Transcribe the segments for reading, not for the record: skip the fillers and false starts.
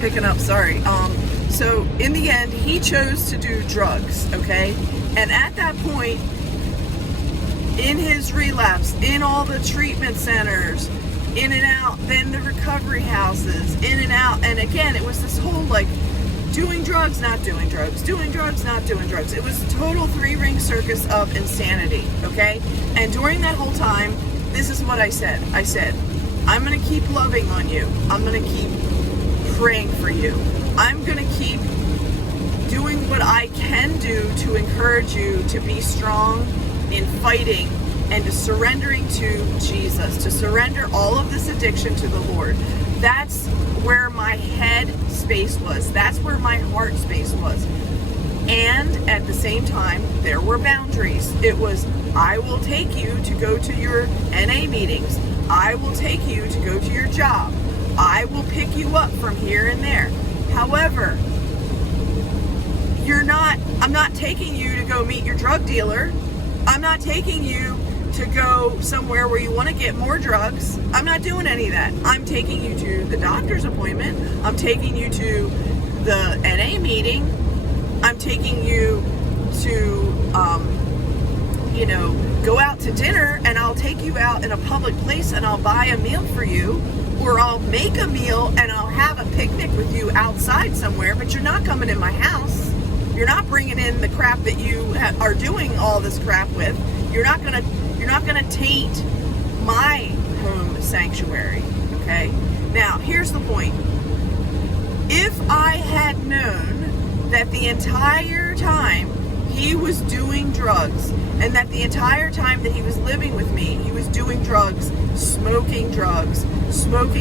picking up, sorry. So in the end, he chose to do drugs, okay? And at that point, in his relapse, in all the treatment centers, in and out, then the recovery houses, in and out, and again, it was this whole like, doing drugs, not doing drugs, doing drugs, not doing drugs. It was a total 3-ring circus of insanity, okay? And during that whole time, this is what I said. I said, I'm going to keep loving on you. I'm going to keep praying for you. I'm going to keep doing what I can do to encourage you to be strong in fighting and to surrendering to Jesus, to surrender all of this addiction to the Lord. That's where my head space was. That's where my heart space was. And at the same time, there were boundaries. It was, I will take you to go to your NA meetings. I will take you to go to your job. I will pick you up from here and there. However, I'm not taking you to go meet your drug dealer. I'm not taking you to go somewhere where you want to get more drugs. I'm not doing any of that. I'm taking you to the doctor's appointment. I'm taking you to the NA meeting. I'm taking you to, go out to dinner, and I'll take you out in a public place and I'll buy a meal for you, or I'll make a meal and I'll have a picnic with you outside somewhere, but you're not coming in my house. You're not bringing in the crap that you are doing all this crap with. You're not gonna taint my home sanctuary, okay? Now, here's the point. If I had known that the entire time he was doing drugs, and that the entire time that he was living with me, he was doing drugs, smoking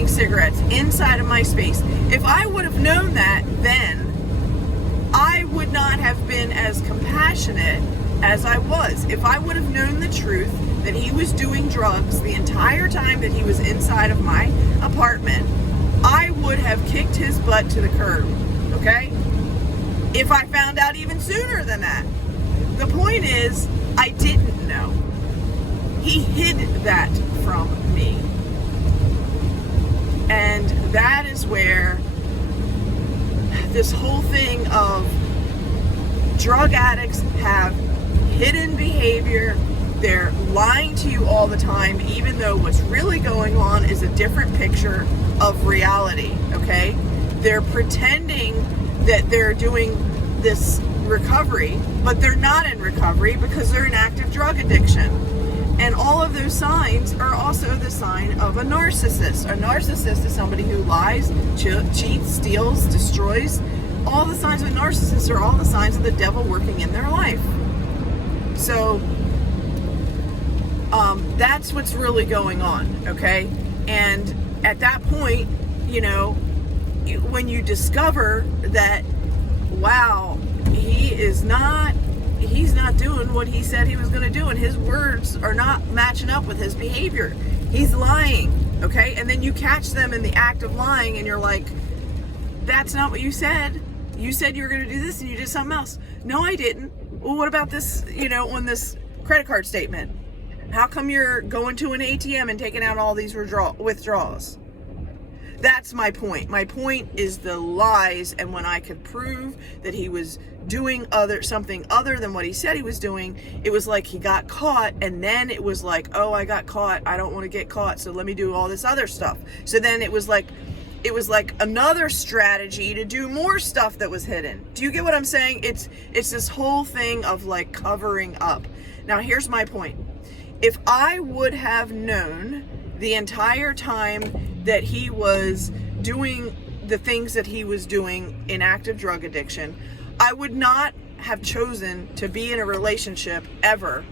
cigarettes inside of my space, if I would have known that then, I would not have been as compassionate as I was. If I would have known the truth that he was doing drugs the entire time that he was inside of my apartment, I would have kicked his butt to the curb, okay? If I found out even sooner than that. The point is, I didn't know. He hid that from me. And that is where this whole thing of drug addicts have hidden behavior. They're lying to you all the time, even though what's really going on is a different picture of reality, okay? They're pretending that they're doing this recovery, but they're not in recovery because they're in active drug addiction. And all of those signs are also the sign of a narcissist. A narcissist is somebody who lies, cheats, steals, destroys. All the signs of a narcissist are all the signs of the devil working in their life. So that's what's really going on, okay? And at that point, when you discover that, wow, he's not doing what he said he was going to do, and his words are not matching up with his behavior. He's lying, okay? And then you catch them in the act of lying, and you're like, that's not what you said. You said you were going to do this, and you did something else. No, I didn't. Well, what about this, on this credit card statement? How come you're going to an ATM and taking out all these withdrawals? That's my point. My point is the lies, and when I could prove that he was doing something other than what he said he was doing, it was like he got caught, and then it was like, oh, I got caught, I don't want to get caught, so let me do all this other stuff. So then it was like another strategy to do more stuff that was hidden. Do you get what I'm saying? It's this whole thing of like covering up. Now, here's my point. If I would have known the entire time that he was doing the things that he was doing in active drug addiction, I would not have chosen to be in a relationship ever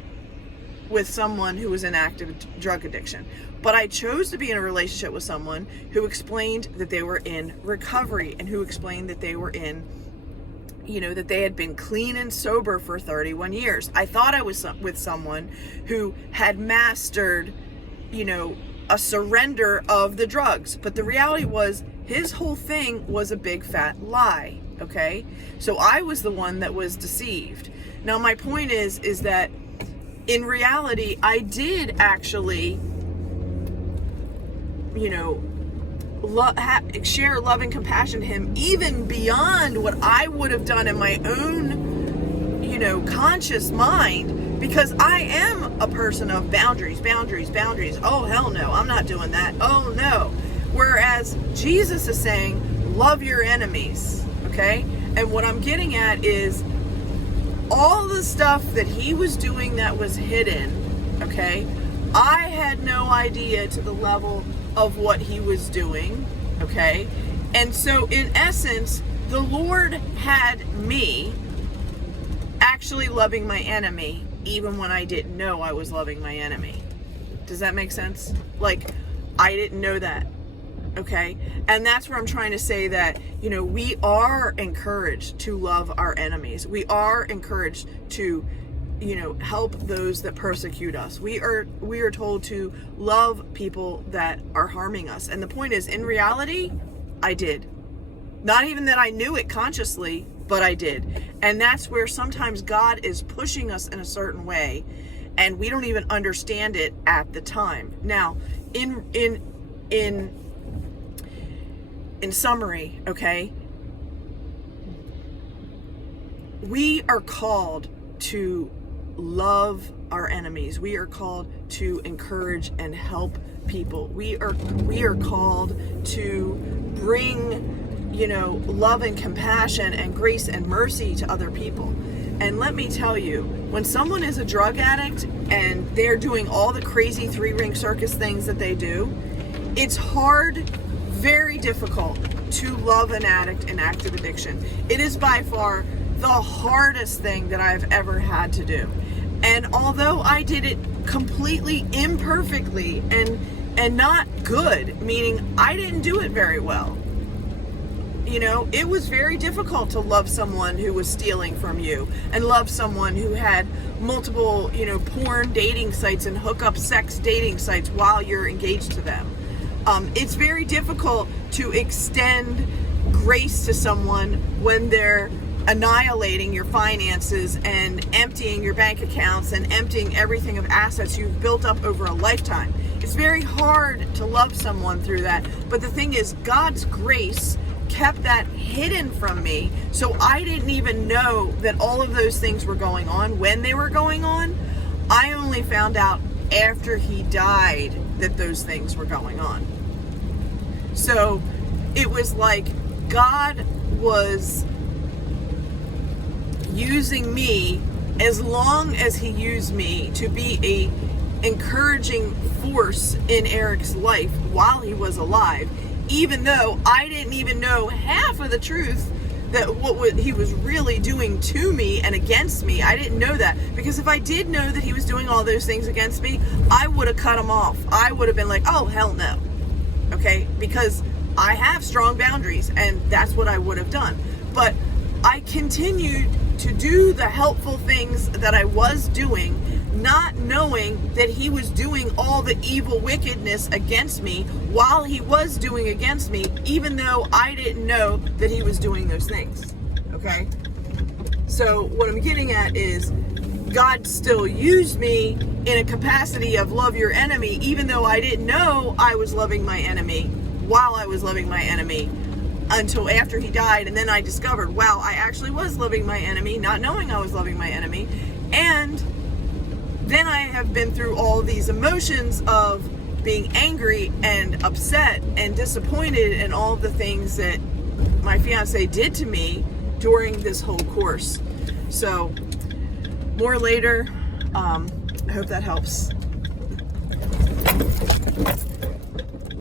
with someone who was in active drug addiction. But I chose to be in a relationship with someone who explained that they were in recovery, and who explained that they were in, that they had been clean and sober for 31 years. I thought I was with someone who had mastered, a surrender of the drugs. But the reality was, his whole thing was a big fat lie, okay? So I was the one that was deceived. Now, my point is that in reality, I did actually, share love and compassion to him, even beyond what I would have done in my own, conscious mind, because I am a person of boundaries. Oh, hell no, I'm not doing that. Oh, no. Whereas Jesus is saying, love your enemies, okay? And what I'm getting at is all the stuff that he was doing that was hidden, okay? I had no idea to the level of what he was doing, okay? And so in essence, the Lord had me actually loving my enemy even when I didn't know I was loving my enemy. Does that make sense? Like, I didn't know that, okay? And that's where I'm trying to say that, we are encouraged to love our enemies. We are encouraged to help those that persecute us. We are told to love people that are harming us. And the point is, in reality, I did. Not even that I knew it consciously, but I did. And that's where sometimes God is pushing us in a certain way, and we don't even understand it at the time. Now, in summary, okay, we are called to love our enemies. We are called to encourage and help people. We are called to bring, love and compassion and grace and mercy to other people. And let me tell you, when someone is a drug addict and they're doing all the crazy 3-ring circus things that they do, it's hard, very difficult to love an addict in active addiction. It is by far the hardest thing that I've ever had to do. And although I did it completely imperfectly and not good, meaning I didn't do it very well, it was very difficult to love someone who was stealing from you, and love someone who had multiple, porn dating sites and hookup sex dating sites while you're engaged to them. It's very difficult to extend grace to someone when they're annihilating your finances and emptying your bank accounts and emptying everything of assets you've built up over a lifetime. It's very hard to love someone through that. But the thing is, God's grace kept that hidden from me, so I didn't even know that all of those things were going on when they were going on. I only found out after he died that those things were going on. So it was like God was using me as long as he used me to be a encouraging force in Eric's life while he was alive, even though I didn't even know half of the truth that he was really doing to me and against me. I didn't know that, because if I did know that he was doing all those things against me, I would have cut him off. I would have been like, oh, hell no. Okay? Because I have strong boundaries, and that's what I would have done. But I continued to do the helpful things that I was doing, not knowing that he was doing all the evil wickedness against me while he was doing against me, even though I didn't know that he was doing those things. Okay? So what I'm getting at is, God still used me in a capacity of love your enemy, even though I didn't know I was loving my enemy while I was loving my enemy, until after he died. And then I discovered, wow, I actually was loving my enemy, not knowing I was loving my enemy. And then I have been through all these emotions of being angry and upset and disappointed in all the things that my fiance did to me during this whole course. So more later. I hope that helps.